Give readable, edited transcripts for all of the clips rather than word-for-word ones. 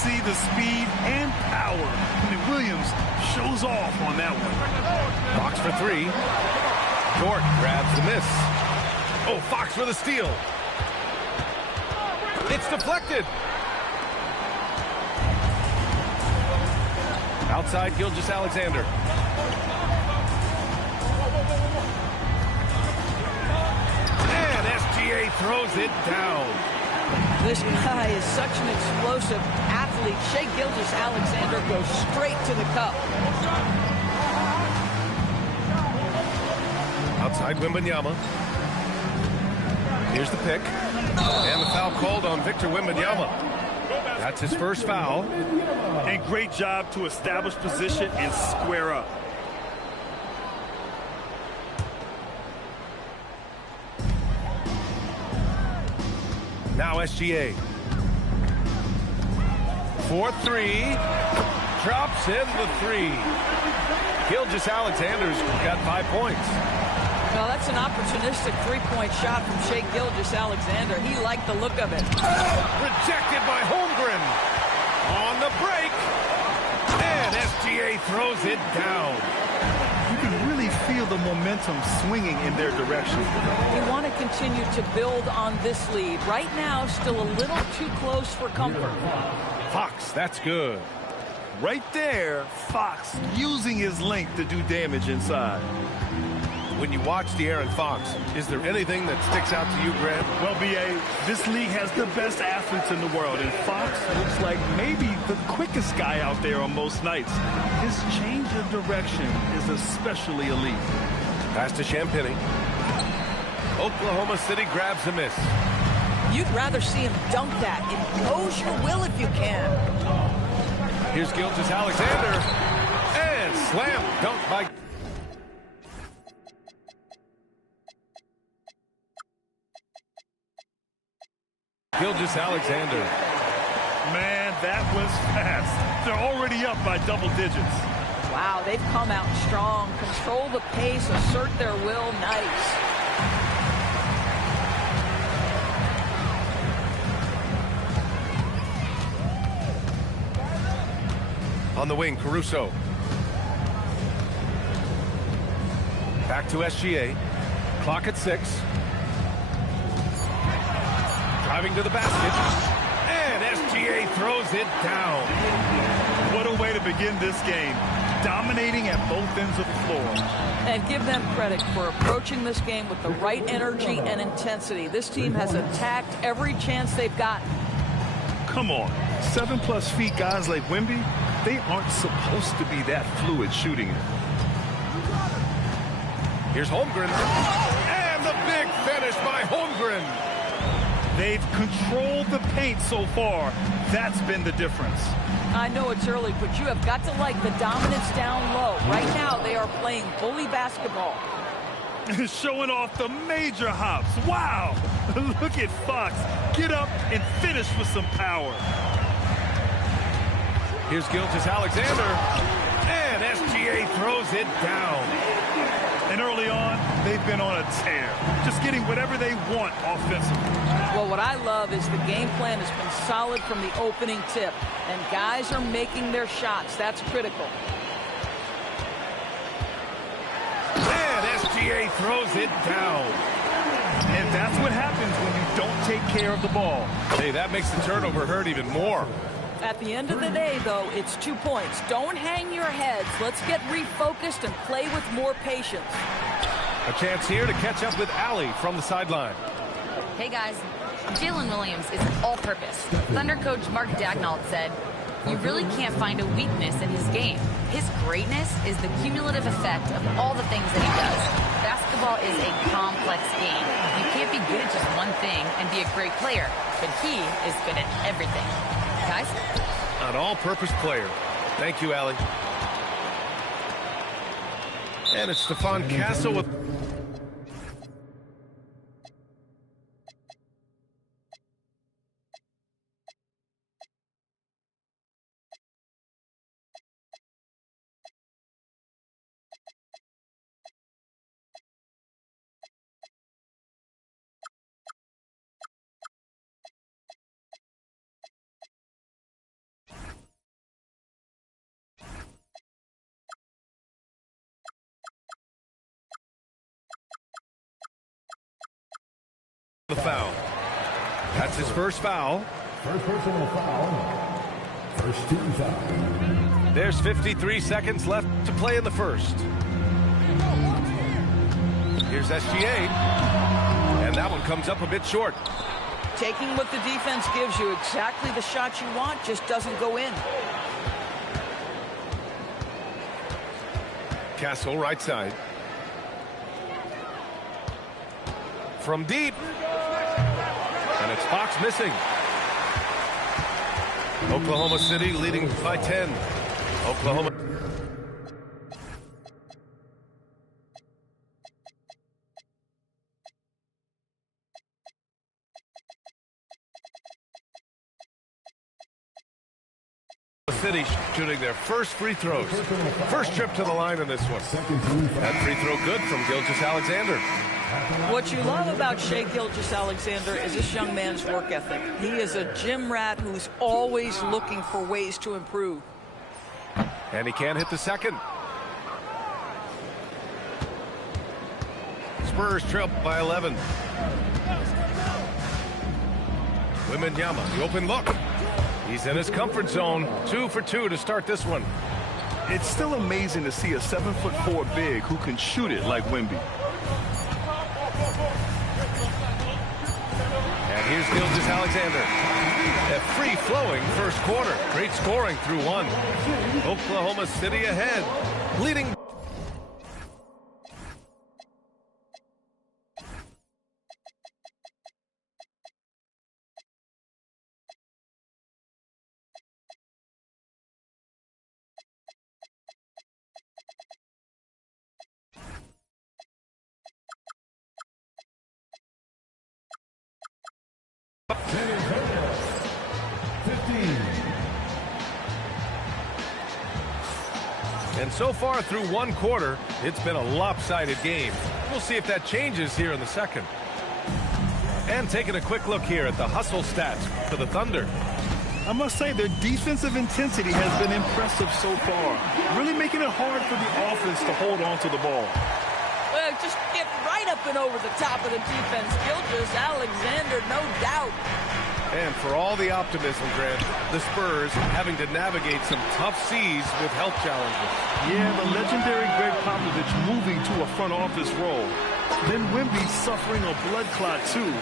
see the speed and power. I mean, Williams shows off on that one. Fox for three. Dort grabs the miss. Oh, Fox for the steal. It's deflected. Outside, Gilgeous-Alexander. And SGA throws it down. This guy is such an explosive athlete. Shai Gilgeous-Alexander goes straight to the cup. Outside Wembanyama. Here's the pick. And the foul called on Victor Wembanyama. That's his first foul. And great job to establish position and square up. Now SGA. 4-3. Drops in the three. Gilgeous-Alexander's got 5 points. Well, that's an opportunistic three-point shot from Shai Gilgeous-Alexander. He liked the look of it. Rejected by Holmgren. On the break. And SGA throws it down. You can really feel the momentum swinging in their direction. You want to continue to build on this lead. Right now, still a little too close for comfort. Fox, that's good. Right there, Fox using his length to do damage inside. When you watch De'Aaron Fox, is there anything that sticks out to you, Grant? Well, B.A., this league has the best athletes in the world, and Fox looks like maybe the quickest guy out there on most nights. His change of direction is especially elite. Pass to Champagnie. Oklahoma City grabs a miss. You'd rather see him dunk that. Impose your will if you can. Here's Gilgeous-Alexander. And slam dunk by... Gilgeous-Alexander. Man, that was fast. They're already up by double digits. Wow, they've come out strong. Control the pace, assert their will. Nice. On the wing, Caruso. Back to SGA. Clock at 6. Driving to the basket. And SGA throws it down. What a way to begin this game. Dominating at both ends of the floor. And give them credit for approaching this game with the right energy and intensity. This team has attacked every chance they've gotten. Come on. 7+ feet guys like Wemby, they aren't supposed to be that fluid shooting it. Here's Holmgren. And the big finish by Holmgren. They've controlled the paint so far. That's been the difference. I know it's early, but you have got to like the dominance down low. Right now, they are playing bully basketball. Showing off the major hops. Wow! Look at Fox. Get up and finish with some power. Here's Gilgeous-Alexander. And SGA throws it down. And early on, they've been on a tear. Just getting whatever they want offensively. Well, what I love is the game plan has been solid from the opening tip. And guys are making their shots. That's critical. And SGA throws it down. And that's what happens when you don't take care of the ball. Hey, that makes the turnover hurt even more. At the end of the day, though, it's 2 points. Don't hang your heads. Let's get refocused and play with more patience. A chance here to catch up with Allie from the sideline. Hey, guys. Jalen Williams is all-purpose. Thunder coach Mark Daigneault said, "You really can't find a weakness in his game. His greatness is the cumulative effect of all the things that he does. Basketball is a complex game. You can't be good at just one thing and be a great player, but he is good at everything." Guys? An all-purpose player. Thank you, Allie. And it's Stephon Castle with... The foul. That's his first foul. First personal foul. First team foul. There's 53 seconds left to play in the first. Here's SGA. And that one comes up a bit short. Taking what the defense gives you, exactly the shot you want, just doesn't go in. Castle, right side. From deep. And it's Fox missing. Oklahoma City leading by 10. Oklahoma. City shooting their first free throws. First trip to the line in this one. That free throw good from Gilgeous-Alexander. What you love about Shai Gilgeous-Alexander is this young man's work ethic. He is a gym rat who's always looking for ways to improve. And he can't hit the second. Spurs trail by 11. Wembanyama, the open look. He's in his comfort zone. 2 for 2 to start this one. It's still amazing to see a 7'4" big who can shoot it like Wemby. And here's Gilgeous-Alexander. A free-flowing first quarter. Great scoring through one. Oklahoma City ahead. Leading. And so far through one quarter, it's been a lopsided game. We'll see if that changes here in the second. And taking a quick look here at the hustle stats for the Thunder. I must say their defensive intensity has been impressive so far, really making it hard for the offense to hold on to the ball. Well, just get right up and over the top of the defense. Gilgeous-Alexander, no doubt. And for all the optimism, Grant, the Spurs having to navigate some tough seas with health challenges. Yeah, the legendary Greg Popovich moving to a front office role. Then Wemby suffering a blood clot, too.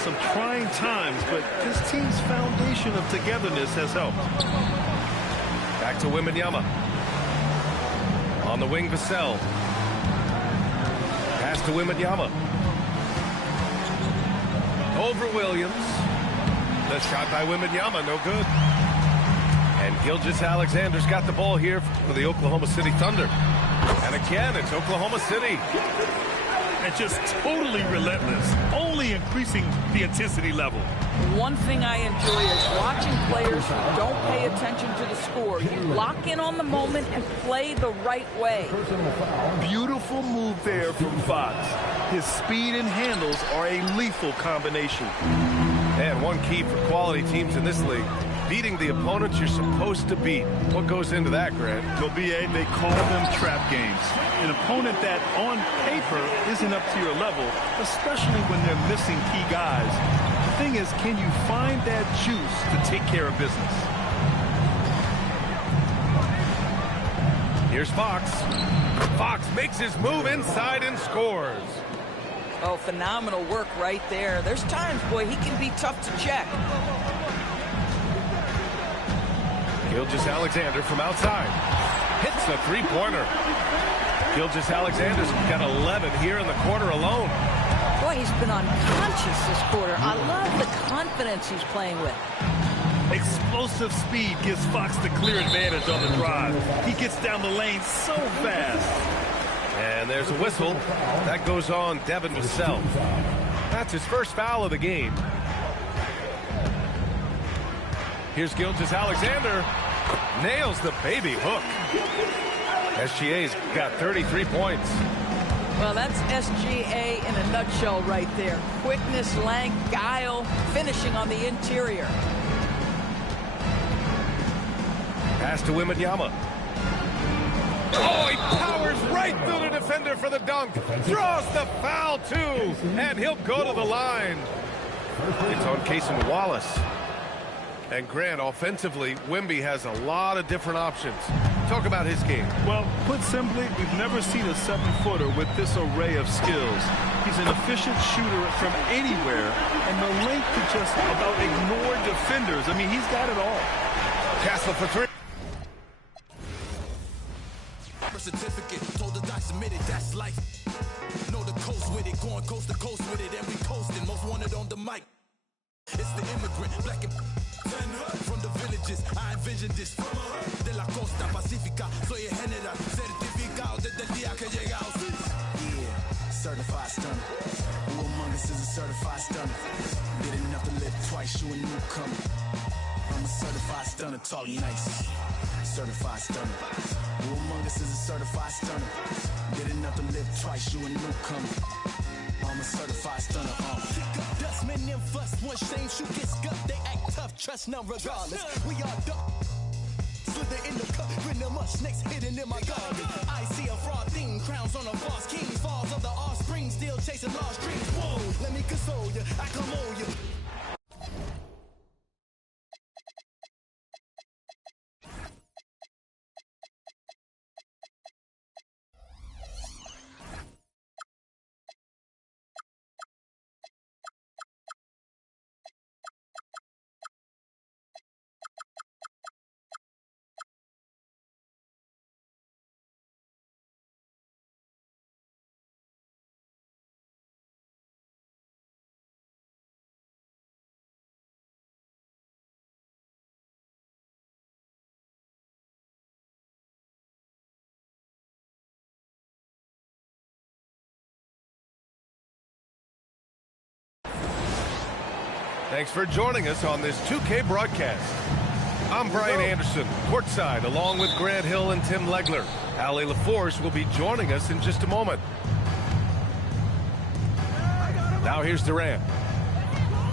Some trying times, but this team's foundation of togetherness has helped. Back to Wembanyama. On the wing, Vassell. Pass to Wembanyama. Over Williams. The shot by Wembanyama, no good. And Gilgeous-Alexander's got the ball here for the Oklahoma City Thunder. And again, it's Oklahoma City. And just totally relentless, only increasing the intensity level. One thing I enjoy is watching players who don't pay attention to the score. You lock in on the moment and play the right way. Beautiful move there from Fox. His speed and handles are a lethal combination. And one key for quality teams in this league, beating the opponents you're supposed to beat. What goes into that, Grant? Well, BA, they call them trap games. An opponent that, on paper, isn't up to your level, especially when they're missing key guys. The thing is, can you find that juice to take care of business? Here's Fox. Fox makes his move inside and scores. Oh, phenomenal work right there. There's times, boy, he can be tough to check. Gilgeous-Alexander from outside. Hits a three-pointer. Gilgeous-Alexander's got 11 here in the quarter alone. Boy, he's been unconscious this quarter. I love the confidence he's playing with. Explosive speed gives Fox the clear advantage on the drive. He gets down the lane so fast. And there's a whistle. That goes on Devin Vassell. That's his first foul of the game. Here's Gilgeous-Alexander. Nails the baby hook. SGA's got 33 points. Well, that's SGA in a nutshell right there. Quickness, length, guile, finishing on the interior. Pass to Wembanyama. Oh, he powers right through the defender for the dunk. Draws the foul, too. And he'll go to the line. It's on Cason Wallace. And Grant, offensively, Wemby has a lot of different options. Talk about his game. Well, put simply, we've never seen a 7-footer with this array of skills. He's an efficient shooter from anywhere, and the length to just about ignore defenders. I mean, he's got it all. Castle for three. Certificate, told the doc submitted, that's life. Know the coast with it, going coast to coast with it, and we coasting. Most wanted on the mic. It's the immigrant, black and from the villages. I envisioned this. De la costa pacífica, soy el general, certificado desde el día que llegamos. Yeah, certified stunner. Who among us is a certified stunner? Did enough to live twice, you a newcomer. I'm a certified stunner, talk nice. Certified stunner. Who among us is a certified stunner? Did enough to live twice, you a newcomer. I'm a certified stunner. Dustmen and fuss, one shame, shoot get scuffed. They act tough, trust none regardless. We are dumb. Slither in the cup, with the much snakes hidden in my garden. I see a fraud thing, crowns on a false king. Falls of the offspring, still chasing lost dreams. Whoa, let me console you, I come on you. Thanks for joining us on this 2K broadcast. I'm Brian Anderson, courtside, along with Grant Hill and Tim Legler. Allie LaForce will be joining us in just a moment. Now here's Durant.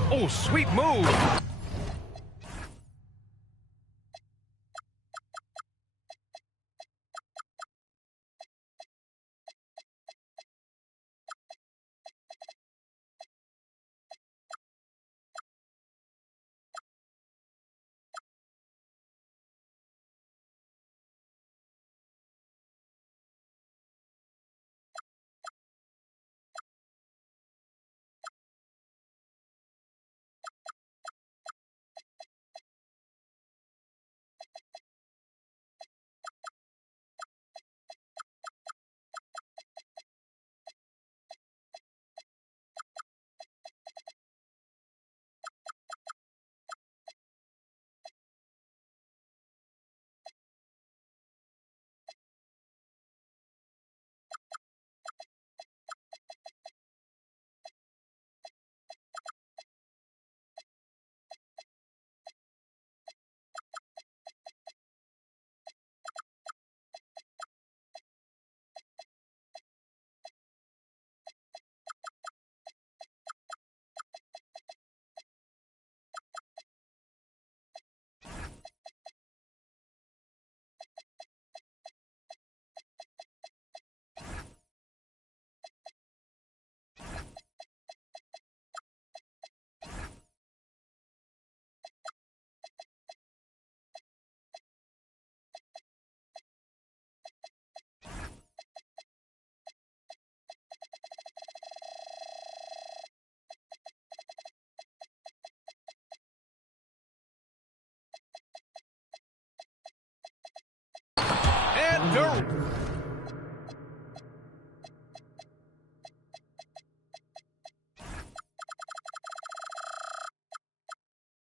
Oh, sweet move.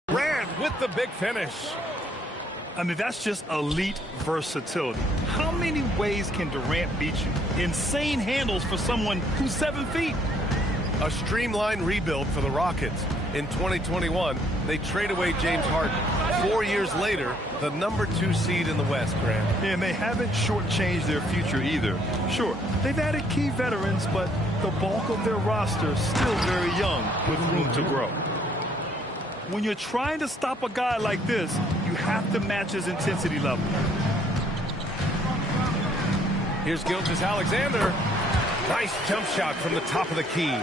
Rand with the big finish. I mean, that's just elite versatility. How many ways can Durant beat you? Insane handles for someone who's 7 feet. A streamlined rebuild for the Rockets. In 2021, they trade away James Harden. 4 years later, the #2 seed in the West, Grant. Yeah, and they haven't shortchanged their future either. Sure, they've added key veterans, but the bulk of their roster is still very young with room to grow. When you're trying to stop a guy like this, you have to match his intensity level. Here's Gilgeous-Alexander. Nice jump shot from the top of the key.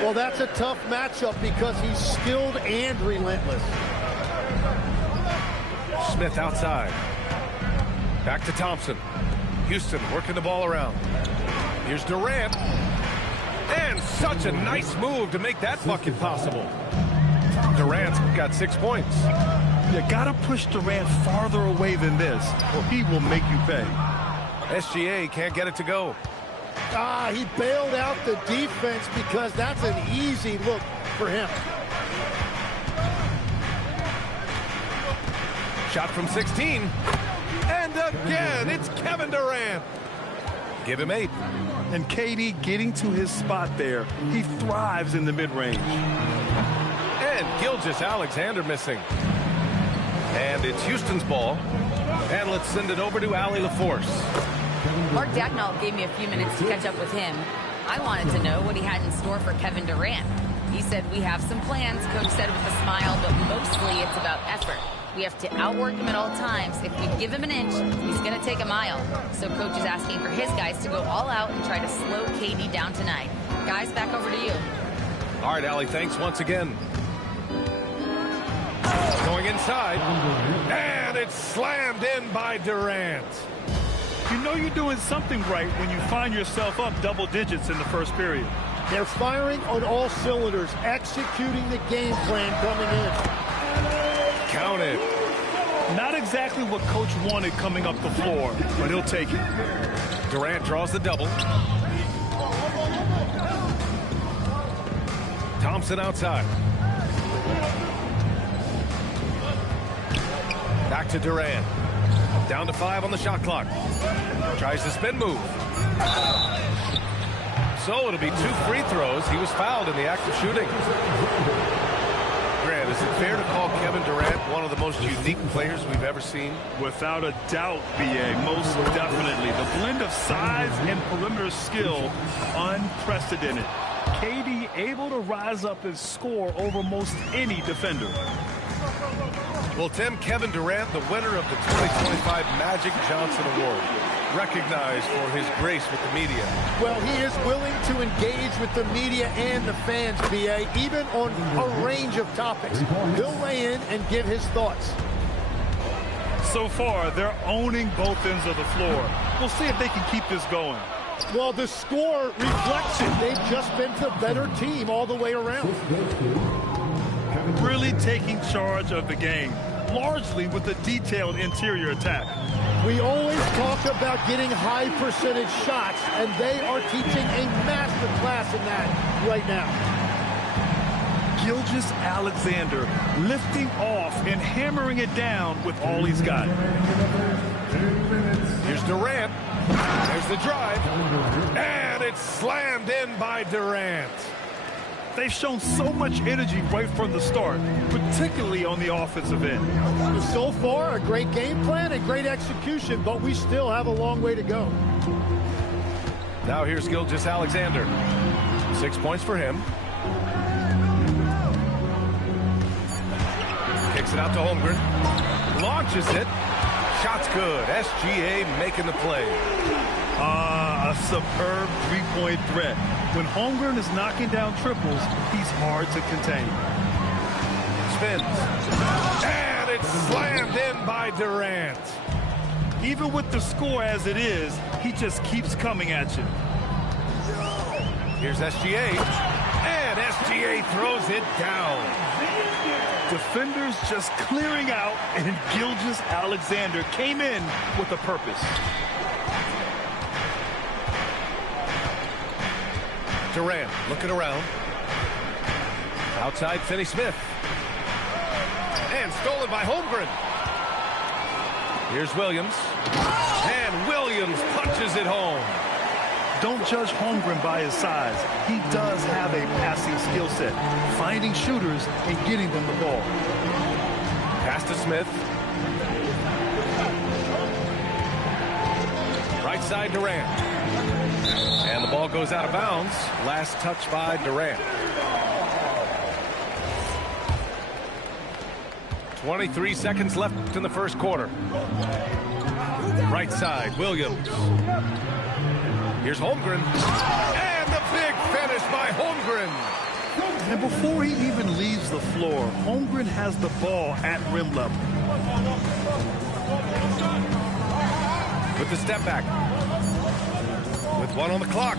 Well, that's a tough matchup because he's skilled and relentless. Smith outside. Back to Thompson. Houston working the ball around. Here's Durant. And such a nice move to make that bucket possible. Durant's got 6 points. You gotta push Durant farther away than this, or he will make you pay. SGA can't get it to go. He bailed out the defense because that's an easy look for him. Shot from 16. And again, it's Kevin Durant. Give him 8. And KD getting to his spot there. He thrives in the mid-range. And Gilgeous-Alexander missing. And it's Houston's ball. And let's send it over to Allie LaForce. Mark Daigneault gave me a few minutes to catch up with him. I wanted to know what he had in store for Kevin Durant. He said, "We have some plans," Coach said with a smile, "but mostly it's about effort. We have to outwork him at all times. If we give him an inch, he's going to take a mile." So Coach is asking for his guys to go all out and try to slow KD down tonight. Guys, back over to you. All right, Allie, thanks once again. Going inside. And it's slammed in by Durant. You know you're doing something right when you find yourself up double digits in the first period. They're firing on all cylinders, executing the game plan coming in. Counted. Not exactly what Coach wanted coming up the floor, but he'll take it. Durant draws the double. Thompson outside. Back to Durant. Down to 5 on the shot clock. Tries the spin move. So it'll be 2 free throws. He was fouled in the act of shooting. Grant, is it fair to call Kevin Durant one of the most unique players we've ever seen? Without a doubt, B.A., most definitely. The blend of size and perimeter skill, unprecedented. KD able to rise up and score over most any defender. Well, Tim, Kevin Durant, the winner of the 2025 Magic Johnson Award, recognized for his grace with the media. Well, he is willing to engage with the media and the fans, B.A., even on a range of topics. He'll weigh in and give his thoughts. So far, they're owning both ends of the floor. We'll see if they can keep this going. Well, the score reflects it. They've just been the better team all the way around. Really taking charge of the game, largely with a detailed interior attack. We always talk about getting high percentage shots, and they are teaching a master class in that right now. Gilgeous-Alexander lifting off and hammering it down with all he's got. Here's Durant. There's the drive. And it's slammed in by Durant. They've shown so much energy right from the start, particularly on the offensive end. So far, a great game plan and great execution, but we still have a long way to go. Now here's Gilgeous-Alexander. 6 points for him. Kicks it out to Holmgren. Launches it. Shot's good. SGA making the play. A superb three-point threat. When Holmgren is knocking down triples, he's hard to contain. Spins. And it's slammed in by Durant. Even with the score as it is, he just keeps coming at you. Here's SGA. And SGA throws it down. Defenders just clearing out, and Gilgeous-Alexander came in with a purpose. Durant looking around. Outside Finney-Smith. And stolen by Holmgren. Here's Williams. And Williams punches it home. Don't judge Holmgren by his size. He does have a passing skill set, finding shooters and getting them the ball. Pass to Smith. Right side Durant. And the ball goes out of bounds. Last touch by Durant. 23 seconds left in the first quarter. Right side, Williams. Here's Holmgren. And the big finish by Holmgren. And before he even leaves the floor, Holmgren has the ball at rim level. With the step back. With 1 on the clock.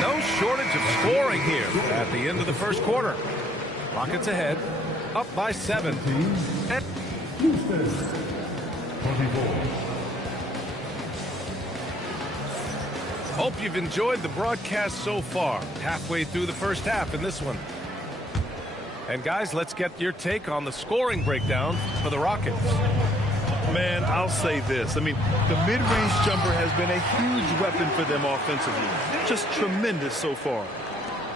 No shortage of scoring here at the end of the first quarter. Rockets ahead, up by 7. And Houston, 24. hope you've enjoyed the broadcast so far. Halfway through the first half in this one. And guys, let's get your take on the scoring breakdown for the Rockets. Man, I'll say this. I mean, the mid-range jumper has been a huge weapon for them offensively. Just tremendous so far.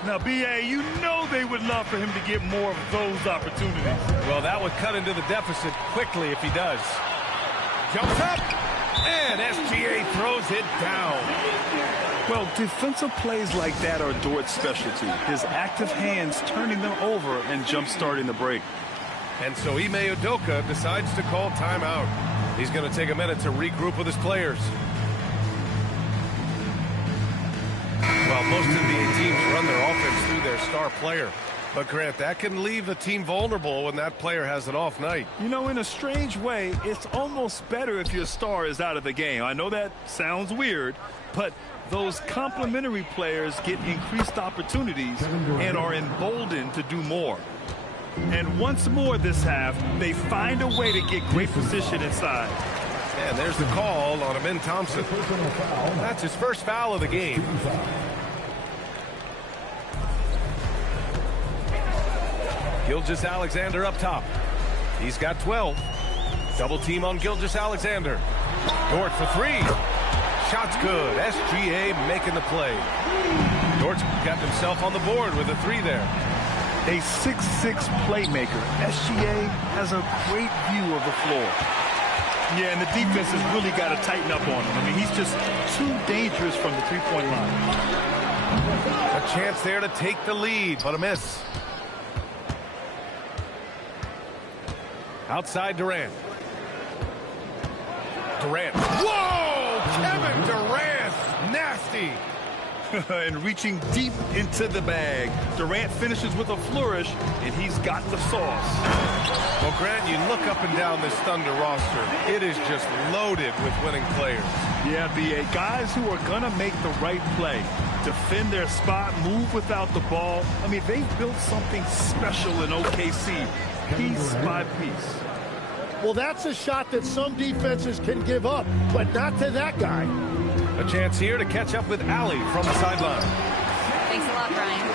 Now, B.A., you know they would love for him to get more of those opportunities. Well, that would cut into the deficit quickly if he does. Jumps up, and SGA throws it down. Well, defensive plays like that are Dort's specialty. His active hands turning them over and jump-starting the break. And so Ime Udoka decides to call timeout. He's going to take a minute to regroup with his players. Well, most NBA teams run their offense through their star player. But, Grant, that can leave a team vulnerable when that player has an off night. You know, in a strange way, it's almost better if your star is out of the game. I know that sounds weird, but those complementary players get increased opportunities and are emboldened to do more. And once more this half, they find a way to get great position inside. And there's the call on Amin Thompson. That's his first foul of the game. Gilgeous-Alexander up top. He's got 12. Double team on Gilgeous-Alexander. Dort for 3. Shot's good. SGA making the play. Dort's got himself on the board with a 3 there. A 6'6" playmaker. SGA has a great view of the floor. Yeah, and the defense has really got to tighten up on him. I mean, he's just too dangerous from the three-point line. A chance there to take the lead, but a miss. Outside Durant. Durant. Whoa! Kevin Durant! Nasty! And reaching deep into the bag. Durant finishes with a flourish, and he's got the sauce. Well, Grant, you look up and down this Thunder roster. It is just loaded with winning players. Yeah, B.A. Guys who are going to make the right play. Defend their spot, move without the ball. I mean, they've built something special in OKC, piece by piece. Well, that's a shot that some defenses can give up, but not to that guy. A chance here to catch up with Allie from the sideline. Thanks a lot, Brian.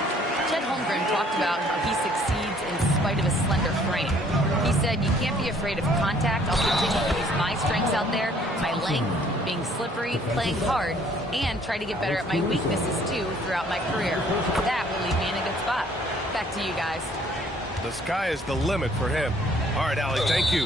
Chet Holmgren talked about how he succeeds in spite of his slender frame. He said, you can't be afraid of contact. I'll continue to use my strengths out there, my length, being slippery, playing hard, and try to get better at my weaknesses, too, throughout my career. That will leave me in a good spot. Back to you guys. The sky is the limit for him. All right, Allie, thank you.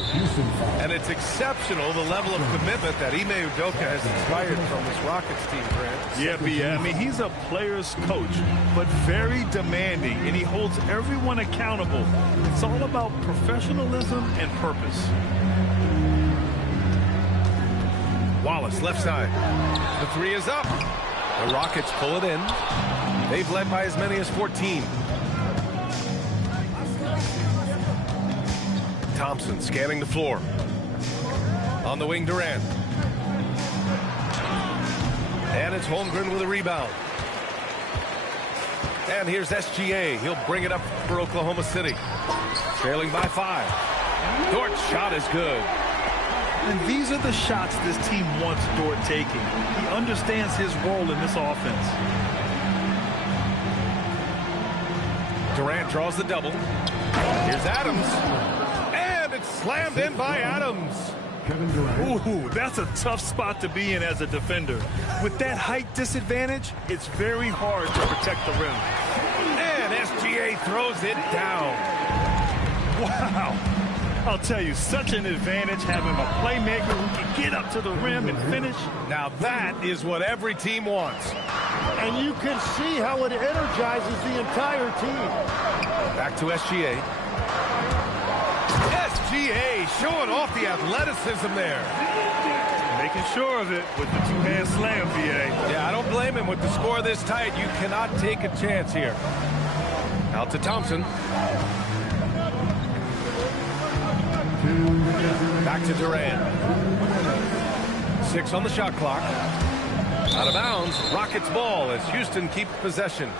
And it's exceptional, the level of commitment that Ime Udoka has inspired from this Rockets team, Grant. Yeah, I mean, he's a player's coach, but very demanding, and he holds everyone accountable. It's all about professionalism and purpose. Wallace, left side. The 3 is up. The Rockets pull it in. They've led by as many as 14. Thompson scanning the floor. On the wing, Durant. And it's Holmgren with a rebound. And here's SGA. He'll bring it up for Oklahoma City. Trailing by 5. Dort's shot is good. And these are the shots this team wants Dort taking. He understands his role in this offense. Durant draws the double. Here's Adams. Slammed in by Adams. Ooh, that's a tough spot to be in as a defender. With that height disadvantage, it's very hard to protect the rim. And SGA throws it down. Wow. I'll tell you, such an advantage having a playmaker who can get up to the rim and finish. Now that is what every team wants. And you can see how it energizes the entire team. Back to SGA. SGA showing off the athleticism there. Making sure of it with the two-hand slam, B.A. Yeah, I don't blame him with the score this tight. You cannot take a chance here. Out to Thompson. Back to Durant. 6 on the shot clock. Out of bounds. Rockets ball as Houston keeps possession.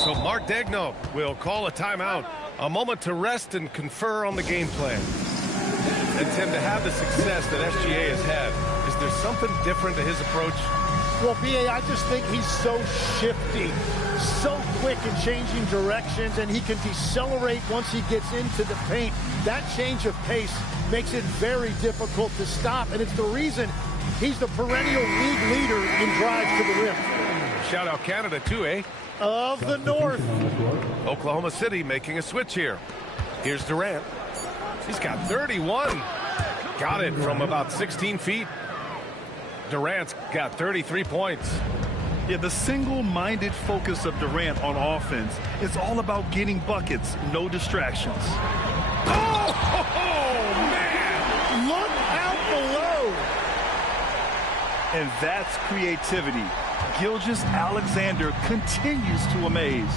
So Mark Daigneault will call a timeout. A moment to rest and confer on the game plan. And Tim, to have the success that SGA has had, is there something different to his approach? Well, B.A., I just think he's so shifty, so quick in changing directions, and he can decelerate once he gets into the paint. That change of pace makes it very difficult to stop, and it's the reason he's the perennial league leader in drives to the rim. Shout out Canada, too, eh? Of the North. Oklahoma City making a switch here. Here's Durant. He's got 31. Got it from about 16 feet. Durant's got 33 points. Yeah, the single-minded focus of Durant on offense is all about getting buckets, no distractions. Oh, man! Look out below. And that's creativity. Gilgeous-Alexander continues to amaze.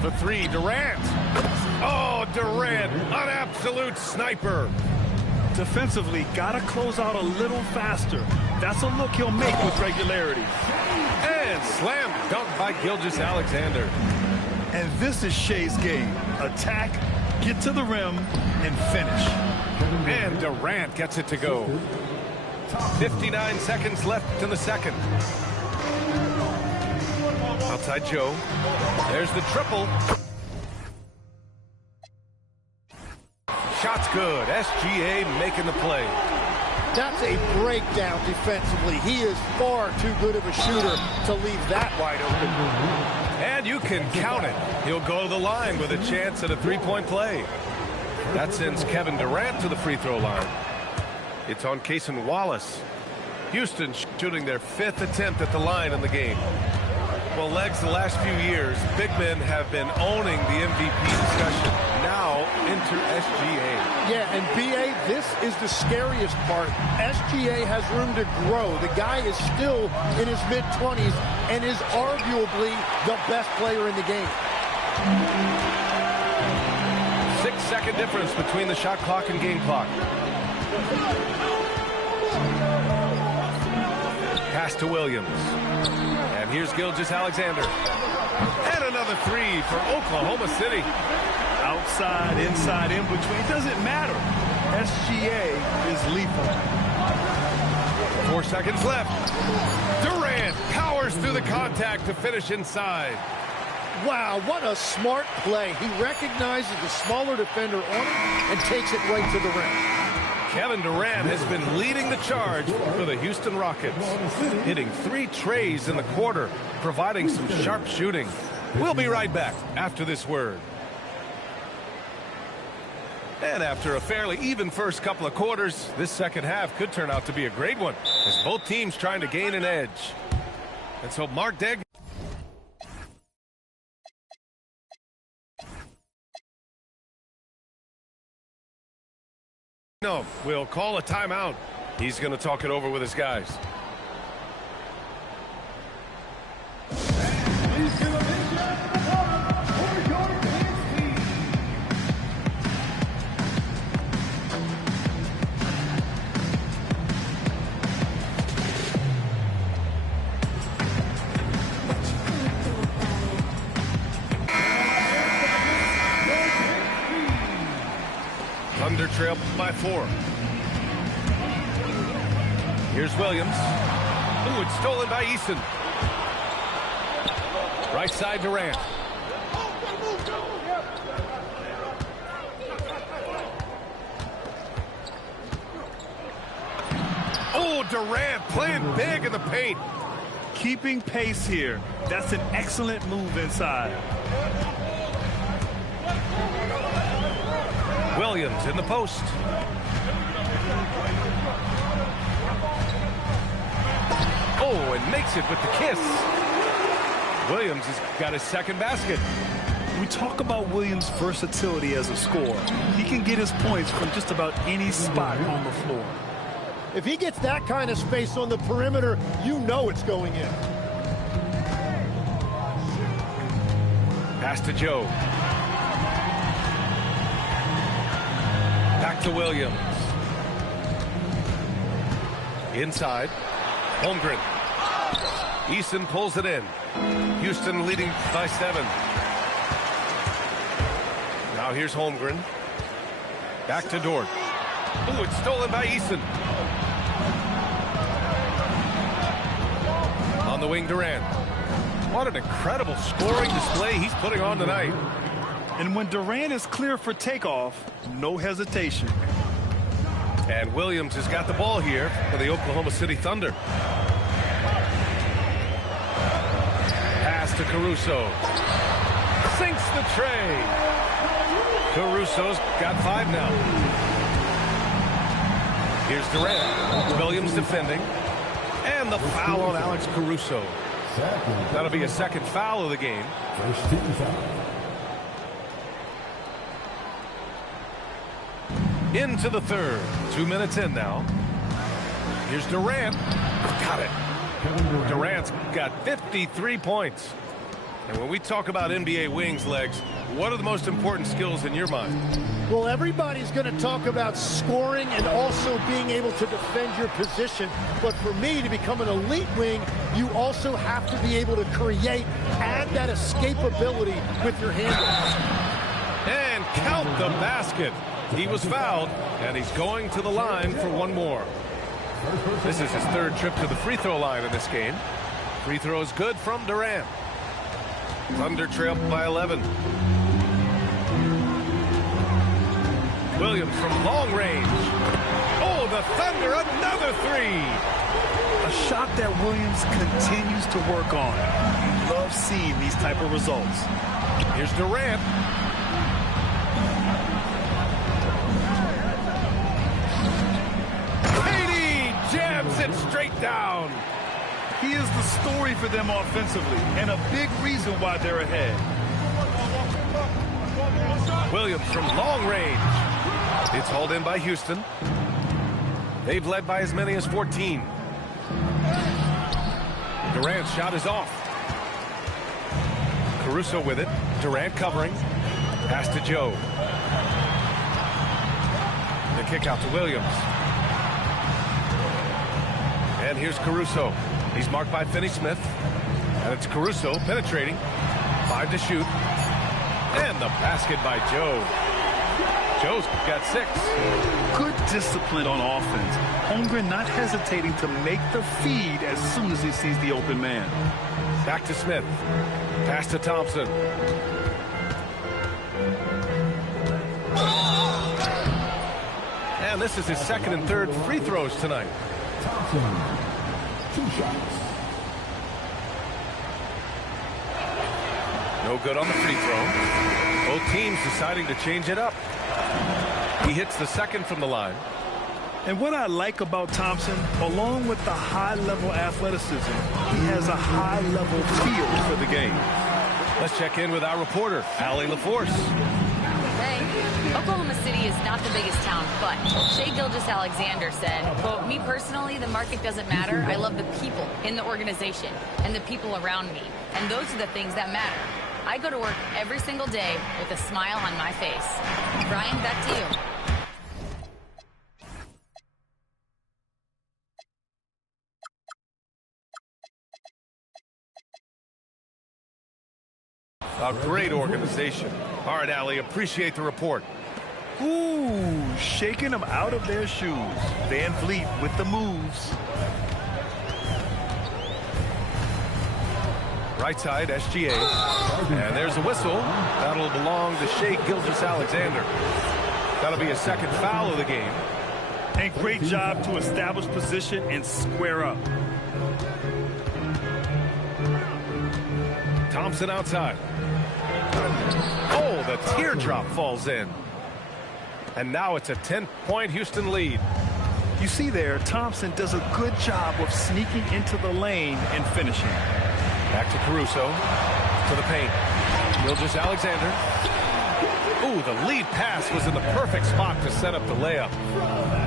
The 3, Durant. Oh, Durant, an absolute sniper. Defensively, gotta close out a little faster. That's a look he'll make with regularity. And slam dunk by Gilgeous-Alexander. And this is Shea's game. Attack, get to the rim, and finish. And Durant gets it to go. 59 seconds left in the second. Outside Joe. There's the triple. Shot's good. SGA making the play. That's a breakdown defensively. He is far too good of a shooter to leave that wide open. And you can count it. He'll go to the line with a chance at a three-point play. That sends Kevin Durant to the free throw line. It's on Cason Wallace. Houston shooting their 5th attempt at the line in the game. Well, Legs, the last few years, big men have been owning the MVP discussion. Now, enter SGA. Yeah, and B.A., this is the scariest part. SGA has room to grow. The guy is still in his mid-20s and is arguably the best player in the game. 6-second difference between the shot clock and game clock. Pass to Williams. And here's Gilgeous-Alexander. And another 3 for Oklahoma City. Outside, inside, in between, it doesn't matter. SGA is lethal. 4 seconds left. Durant powers through the contact to finish inside. Wow, what a smart play. He recognizes the smaller defender on it and takes it right to the rim. Kevin Durant has been leading the charge for the Houston Rockets, hitting 3 trays in the quarter, providing some sharp shooting. We'll be right back after this word. And after a fairly even first couple of quarters, this second half could turn out to be a great one, as both teams trying to gain an edge. And so Mark Daigneault will call a timeout. He's going to talk it over with his guys. Thunder trail by 4. Here's Williams. Ooh, it's stolen by Eason. Right side Durant. Oh, Durant playing big in the paint. Keeping pace here. That's an excellent move inside. Williams in the post. Oh, and makes it with the kiss. Williams has got his second basket. We talk about Williams' versatility as a scorer. He can get his points from just about any spot on the floor. If he gets that kind of space on the perimeter, you know it's going in. Pass to Joe. Back to Williams. Inside. Holmgren. Eason pulls it in. Houston leading by 7. Now here's Holmgren. Back to Dort. Ooh, it's stolen by Eason. On the wing, Durant. What an incredible scoring display he's putting on tonight. And when Durant is clear for takeoff, no hesitation. And Williams has got the ball here for the Oklahoma City Thunder. Pass to Caruso. Sinks the tray. Caruso's got 5 now. Here's Durant. Williams defending. And the foul on Alex Caruso. That'll be a second foul of the game. First team foul. Into the third. 2 minutes in now. Here's Durant. Got it. Durant's got 53 points. And when we talk about NBA wings, Legs, what are the most important skills in your mind? Well, everybody's going to talk about scoring and also being able to defend your position. But for me, to become an elite wing, you also have to be able to create, add that escapability with your handles. And count the basket. He was fouled, and he's going to the line for one more. This is his 3rd trip to the free throw line in this game. Free throw is good from Durant. Thunder trail by 11. Williams from long range. Oh, the Thunder, another 3. A shot that Williams continues to work on. Love seeing these type of results. Here's Durant. KD jams it straight down. He is the story for them offensively and a big reason why they're ahead. Williams from long range. It's hauled in by Houston. They've led by as many as 14. Durant's shot is off. Caruso with it. Durant covering. Pass to Joe. The kick out to Williams. And here's Caruso. He's marked by Finney-Smith. And it's Caruso penetrating. 5 to shoot. And the basket by Joe. Joe's got 6. Good discipline on offense. Holmgren not hesitating to make the feed as soon as he sees the open man. Back to Smith. Pass to Thompson. And this is his 2nd and 3rd free throws tonight. Thompson, 2 shots. No good on the free throw. Both teams deciding to change it up. He hits the 2nd from the line. And what I like about Thompson, along with the high-level athleticism, he has a high-level feel for the game. Let's check in with our reporter, Allie LaForce. Hey, Oklahoma City is not the biggest town, but Shai Gilgeous-Alexander said, quote, "Me personally, the market doesn't matter. I love the people in the organization and the people around me. And those are the things that matter. I go to work every single day with a smile on my face." Brian, back to you. A great organization. All right, Allie, appreciate the report. Ooh, shaking them out of their shoes. Van Vliet with the moves. Right side, SGA. And there's a whistle. That'll belong to Shai Gilgeous-Alexander. That'll be a 2nd foul of the game. And great job to establish position and square up. Thompson outside. Oh, the teardrop falls in. And now it's a 10-point Houston lead. You see there, Thompson does a good job of sneaking into the lane and finishing. Back to Caruso. To the paint. Gilgeous-Alexander. Ooh, the lead pass was in the perfect spot to set up the layup.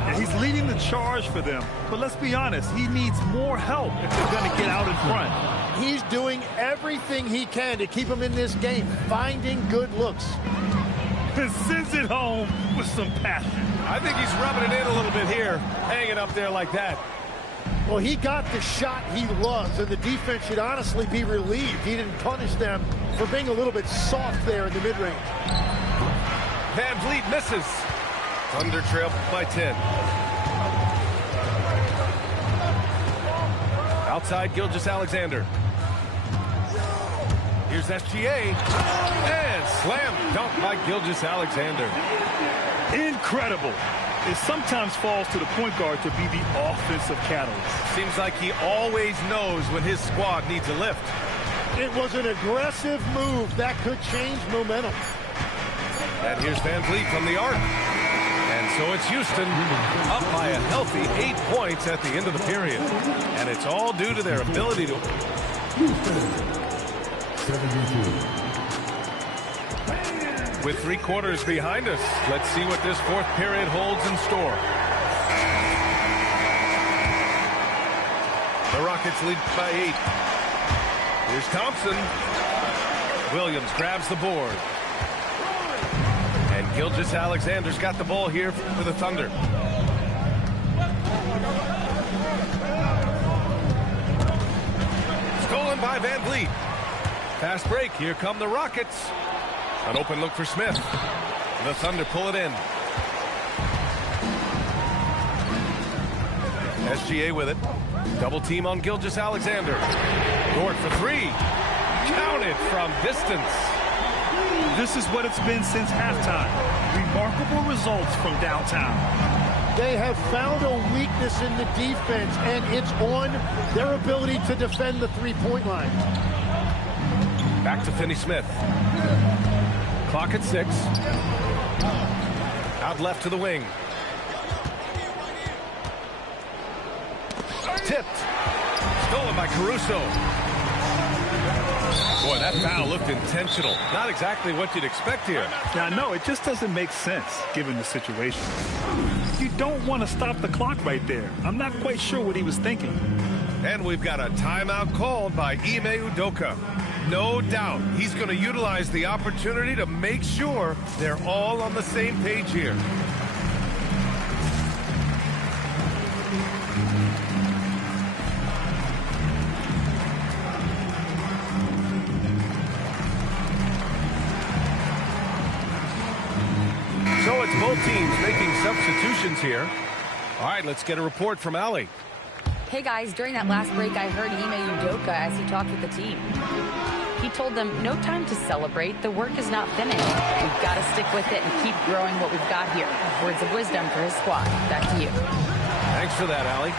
And he's leading the in charge for them. But let's be honest, he needs more help if they're going to get out in front. He's doing everything he can to keep him in this game, finding good looks. And sends it home with some passion. I think he's rubbing it in a little bit here, hanging up there like that. Well, he got the shot he loves, and the defense should honestly be relieved he didn't punish them for being a little bit soft there in the mid-range. Van Vliet misses. Thunder trail by 10. Outside, Gilgeous-Alexander. Here's SGA. And slam dunk by Gilgeous-Alexander. Incredible. It sometimes falls to the point guard to be the offensive catalyst. Seems like he always knows when his squad needs a lift. It was an aggressive move that could change momentum. And here's Van Vliet from the arc. And so it's Houston up by a healthy 8 points at the end of the period. And it's all due to their ability to... Houston, 72. With 3 quarters behind us, let's see what this fourth period holds in store. The Rockets lead by 8. Here's Thompson. Williams grabs the board. And Gilgeous-Alexander's got the ball here for the Thunder. Stolen by Van Vliet. Fast break. Here come the Rockets. An open look for Smith. The Thunder pull it in. SGA with it. Double team on Gilgeous-Alexander. Dort for 3. Counted from distance. This is what it's been since halftime. Remarkable results from downtown. They have found a weakness in the defense, and it's on their ability to defend the three-point line. Back to Finney-Smith. Clock at 6. Out left to the wing. Tipped. Stolen by Caruso. Boy, that foul looked intentional. Not exactly what you'd expect here. Now, no, it just doesn't make sense given the situation. You don't want to stop the clock right there. I'm not quite sure what he was thinking. And we've got a timeout called by Ime Udoka. No doubt he's going to utilize the opportunity to make sure they're all on the same page here. So it's both teams making substitutions here. All right, let's get a report from Allie. Hey guys, during that last break, I heard Ime Udoka as he talked with the team. He told them, no time to celebrate. The work is not finished. We've got to stick with it and keep growing what we've got here. Words of wisdom for his squad. Back to you. Thanks for that, Allie.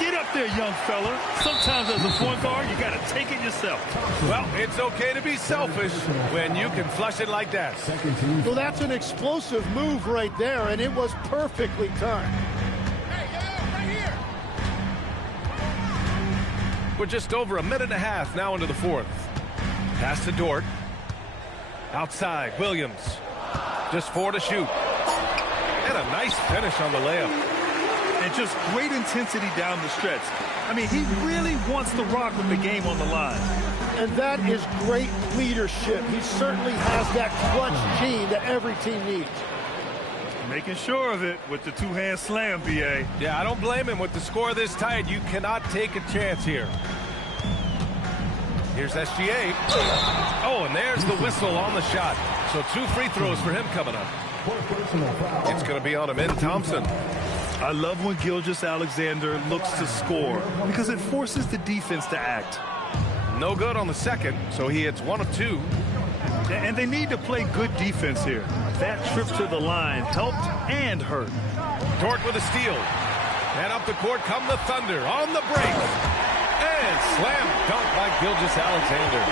Get up there, young fella. Sometimes as a point guard, you got to take it yourself. Well, it's okay to be selfish when you can flush it like that. Well, that's an explosive move right there, and it was perfectly timed. We're just over a minute and a half now into the fourth. Pass to Dort. Outside, Williams. Just 4 to shoot. And a nice finish on the layup. And just great intensity down the stretch. I mean, he really wants to rock with the game on the line. And that is great leadership. He certainly has that clutch gene that every team needs. Making sure of it with the two-hand slam, B.A. Yeah, I don't blame him. With the score this tight, you cannot take a chance here. Here's SGA. Oh, and there's the whistle on the shot. So 2 free throws for him coming up. It's going to be on Amin Thompson. I love when Gilgeous-Alexander looks to score because it forces the defense to act. No good on the second, so he hits 1 of 2. And they need to play good defense here. That trip to the line helped and hurt. Dort with a steal. And up the court come the Thunder on the break. And slam dunk by Gilgeous-Alexander.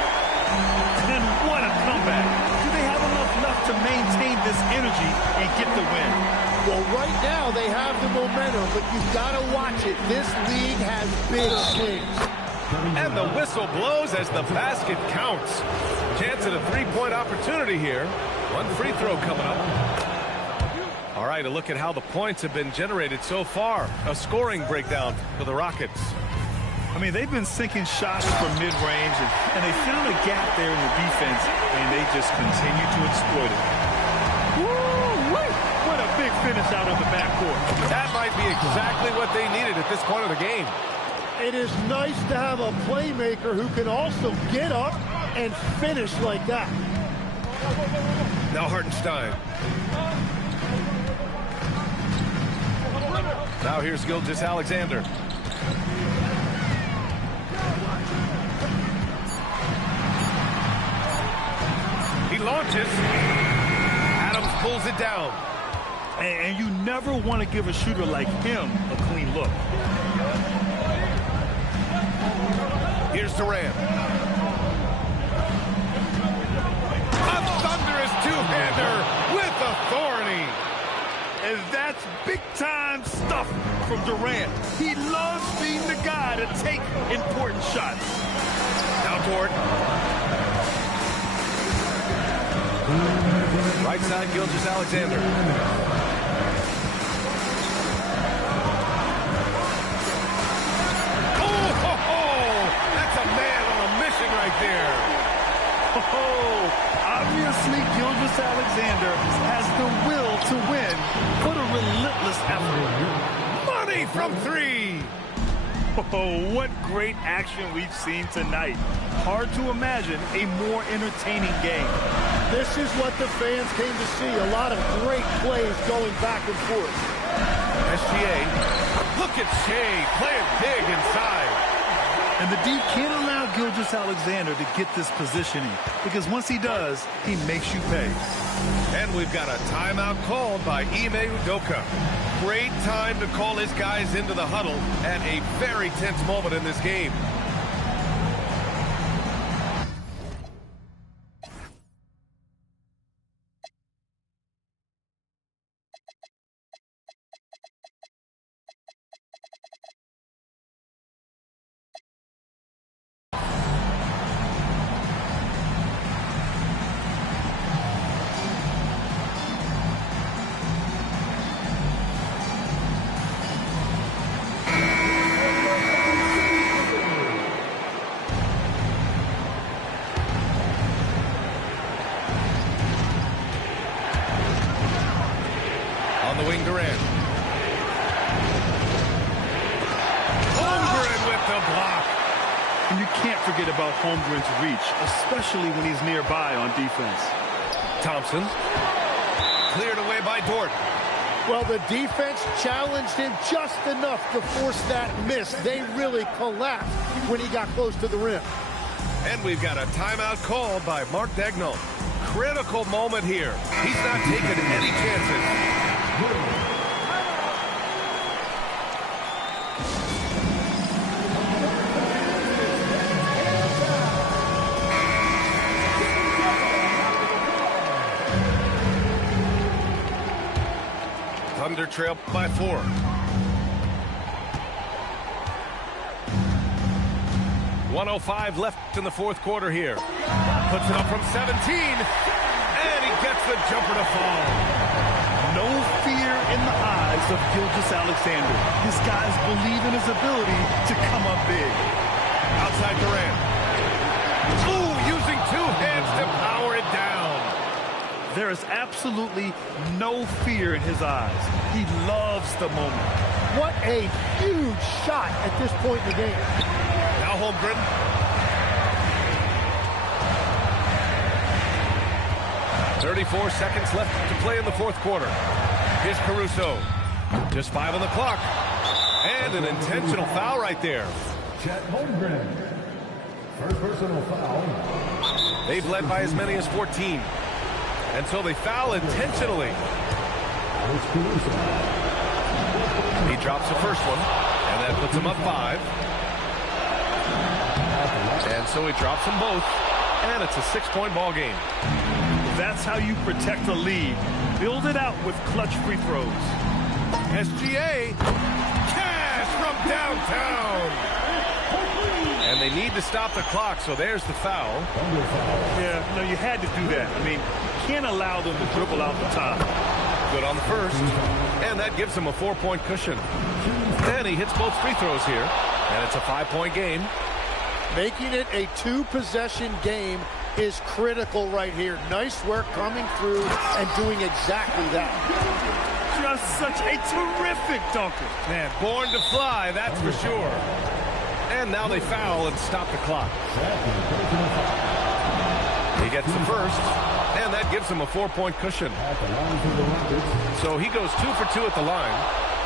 And what a comeback. Do they have enough left to maintain this energy and get the win? Well, right now they have the momentum, but you've got to watch it. This league has big swings. And the whistle blows as the basket counts. Chance at a 3-point opportunity here. 1 free throw coming up. All right, a look at how the points have been generated so far. A scoring breakdown for the Rockets. I mean, they've been sinking shots from mid-range, and they found a gap there in the defense, and they just continue to exploit it. Woo-wee! What a big finish out of the backcourt. That might be exactly what they needed at this point of the game. It is nice to have a playmaker who can also get up and finish like that. Now Hartenstein. Now here's Gilgeous-Alexander. He launches. Adams pulls it down. And you never want to give a shooter like him a clean look. Here's Durant. A thunderous two-hander with authority. And that's big-time stuff from Durant. He loves being the guy to take important shots. Now Dort. Right side, Gilgeous-Alexander. That's a man on a mission right there. Obviously, Gilgeous-Alexander has the will to win. What a relentless effort. Money from three. Oh, what great action we've seen tonight. Hard to imagine a more entertaining game. This is what the fans came to see. A lot of great plays going back and forth. SGA. Look at Shea playing big inside. And the D can't allow Gilgeous-Alexander to get this positioning, because once he does, he makes you pay. And we've got a timeout called by Ime Udoka. Great time to call his guys into the huddle at a very tense moment in this game. On the wing, Durant. Holmgren with the block. And you can't forget about Holmgren's reach, especially when he's nearby on defense. Thompson. Cleared away by Dort. Well, the defense challenged him just enough to force that miss. They really collapsed when he got close to the rim. And we've got a timeout called by Mark Daigneault. Critical moment here. He's not taking any chances. Thunder trail by 4. .105 left in the fourth quarter here. Puts it up from 17, and he gets the jumper to fall. No fear in the eyes of Gilgeous-Alexander. His guys believe in his ability to come up big. Outside Durant. Ooh, using two hands to power it down. There is absolutely no fear in his eyes. He loves the moment. What a huge shot at this point in the game. Now Holmgren. .34 seconds left to play in the fourth quarter. Here's Caruso. Just 5 on the clock. And an intentional foul right there. Chet Holmgren. First personal foul. They've led by as many as 14. And so they foul intentionally. He drops the first one, and that puts him up 5. And so he drops them both, and it's a 6-point ball game. That's how you protect a lead. Build it out with clutch free throws. SGA, cash from downtown. And they need to stop the clock, so there's the foul. Yeah, no, you had to do that. I mean, can't allow them to dribble out the top. good on the first. And that gives him a 4-point cushion. And he hits both free throws here. And it's a 5-point game. Making it a 2-possession game is critical right here. Nice work coming through and doing exactly that. Just such a terrific dunker. Man, born to fly, that's for sure. And now they foul and stop the clock. He gets the first, and that gives him a 4-point cushion. So he goes 2 for 2 at the line,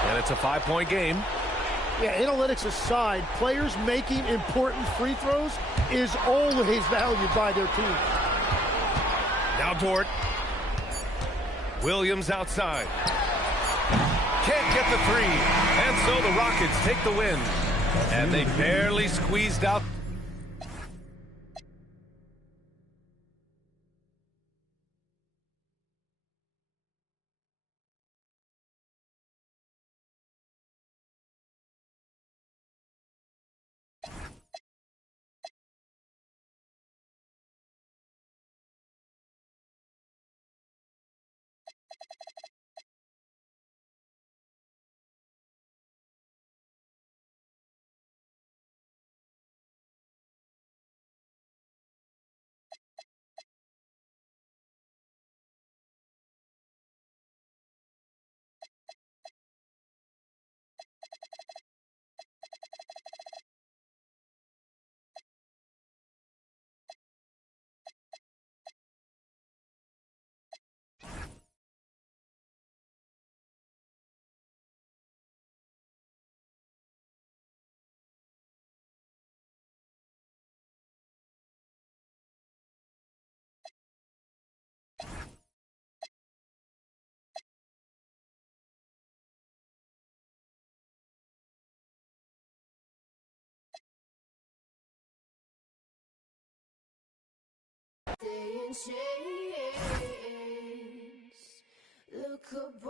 and it's a 5-point game. Yeah, analytics aside, players making important free throws is always valued by their team. Now Dort. Williams outside. Can't get the three. And so the Rockets take the win. And they barely squeezed out. Look